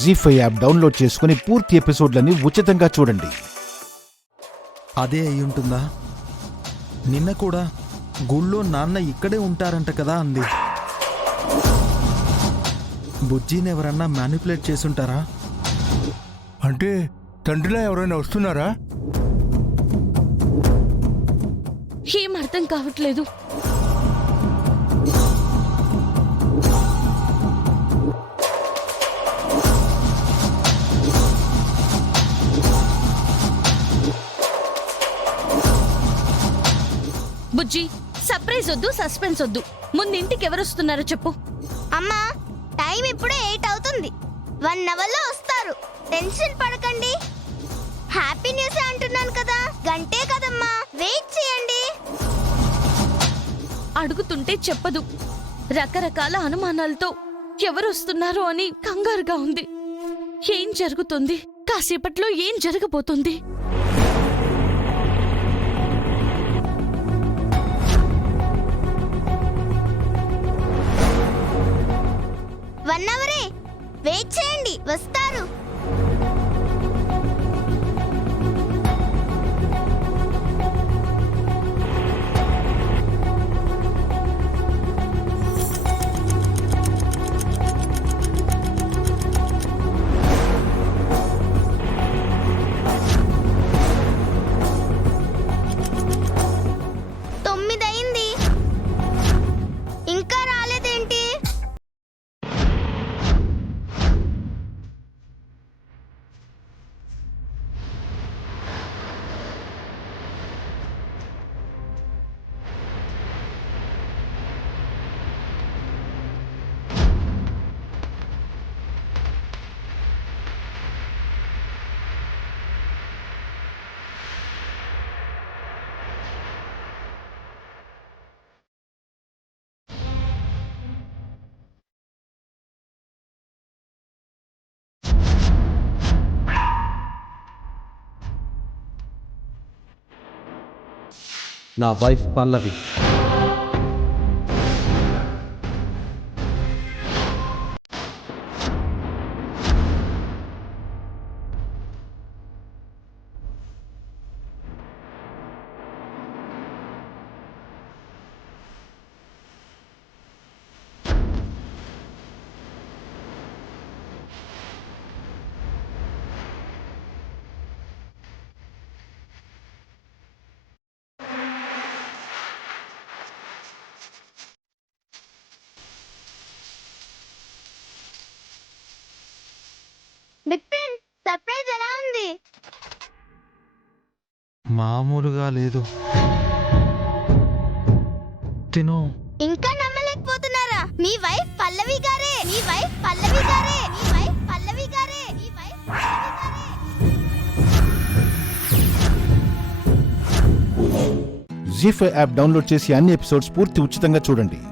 జీ5 app download చేసుకుని పూర్తి ఎపిసోడ్లని ఉచితంగా చూడండి. అదే అయ్యుంటుందా? నిన్న కూడా గుళ్ళో నాన్న ఇక్కడే ఉంటారంట కదా అంది. బుజ్జిని ఎవరన్నా మ్యానిపులేట్ చేసుంటారా? అంటే తండ్రిలా ఎవరైనా వస్తున్నారా? ఏం అర్థం కావట్లేదు. బుజ్జి, సర్ప్రైజ్ వద్దు, సస్పెన్స్ వద్దు. ముందు ఇంటికి ఎవరొస్తున్నారో చెప్పు. అమ్మా, టైం ఇప్పుడే 8 అవుతుంది. 1 అవర్లో వస్తారు. టెన్షన్ పడకండి. హ్యాపీ న్యూస్ అంటున్నాను కదా, గంటే కదమ్మా, వెయిట్ చేయండి. అడుగుతుంటే చెప్పదు. రకరకాల అనుమానాలతో ఎవరొస్తున్నారో అని కంగారుగా ఉంది. ఏం జరుగుతుంది? కాసేపట్లో ఏం జరగబోతుంది? వన్ అవరే, వెయిట్ చేయండి, వస్తారు. తొమ్మిదయింది, ఇంకా రాలేదేంటి? నా వైఫ్ పల్లవి. బిగ్ పెన్, సర్ప్రైజ్ ఎలా ఉంది? మామూలుగా లేదు. తిను. ఇంకా నమ్మలేకపోతున్నారా? మీ వైఫ్ పల్లవి గారే, మీ వైఫ్ పల్లవి గారే, మీ వైఫ్ పల్లవి గారే, మీ వైఫ్ పల్లవి గారే. జీ5 యాప్ డౌన్లోడ్ చేసి అన్ని ఎపిసోడ్స్ పూర్తి ఉచితంగా చూడండి.